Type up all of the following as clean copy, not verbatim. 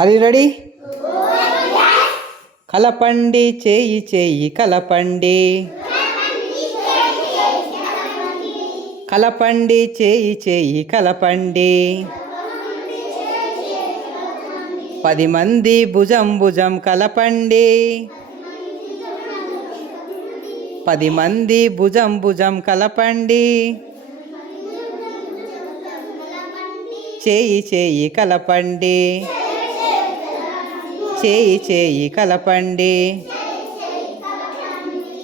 Are you ready? కలపండి చేయి చేయి కలపండి, కలపండి చేయి చేయి కలపండి. 10 మంది భుజం భుజం కలపండి, 10 మంది భుజం భుజం కలపండి. చేయి చేయి కలపండి, చేయి చేయి కలపండి.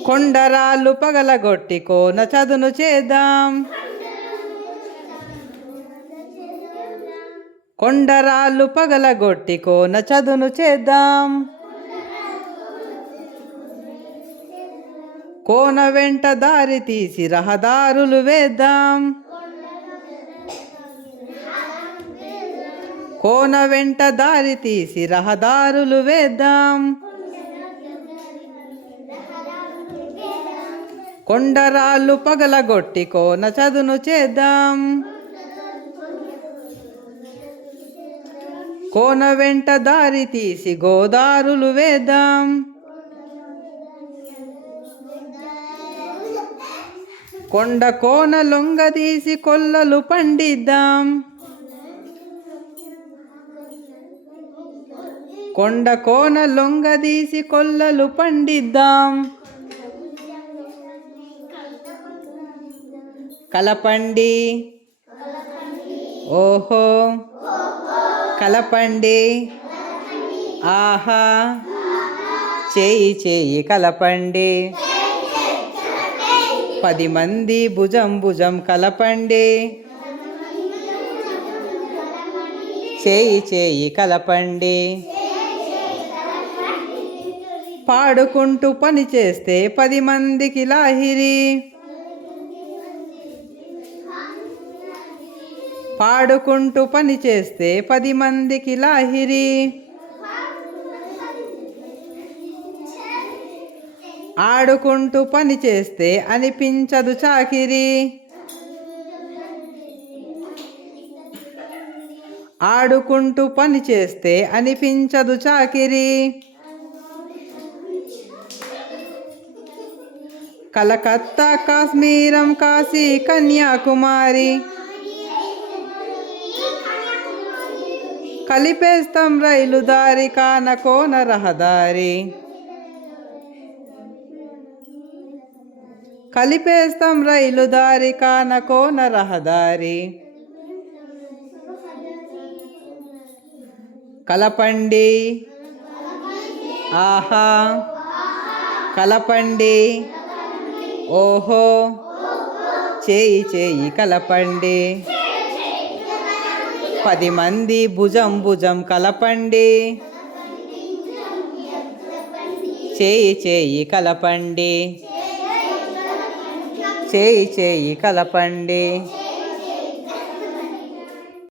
కొండరాళ్ళు పగలగొట్టి కోన చదును చేద్దాం, కొండరాళ్ళు పగలగొట్టి కోన చదును చేద్దాం. కోన వెంట దారి తీసి రహదారులు వేద్దాం, కోన వెంట దారి తీసి రహదారులు వేద్దాం. కొండరాళ్ళు పగలగొట్టి కోన చదును చేద్దాం, కోన వెంట దారి తీసి గోదారులు వేద్దాం. కొండ కోన లొంగ తీసి కొల్లలు పండిద్దాం, కొండ కోన లొంగ తీసి కొల్లలు పండిద్దాం. కలపండి ఓహో కలపండి ఆహా, చేయి చేయి కలపండి. 10 మంది భుజం భుజం కలపండి, చేయి చేయి కలపండి. పాడుకుంటూ పని చేస్తే 10 మందికి లాహిరి, పాడుకుంటూ పని చేస్తే 10 మందికి లాహిరి. ఆడుకుంటూ పని చేస్తే అనిపించదు చాకిరి, ఆడుకుంటూ పని చేస్తే అనిపించదు చాకిరి. కలకత్తా కాశ్మీరం కాశీ కన్యాకుమారి, కలిపేస్తాం రైలు దారి కాన కోన రహదారి, కలిపేస్తాం రైలు దారి కాన కోన రహదారి. కలపండి ఆహా కలపండి ఓహో, చేయి చేయి కలపండి. 10 మంది భుజం భుజం కలపండి, చేయి చేయి కలపండి, చేయి చేయి కలపండి.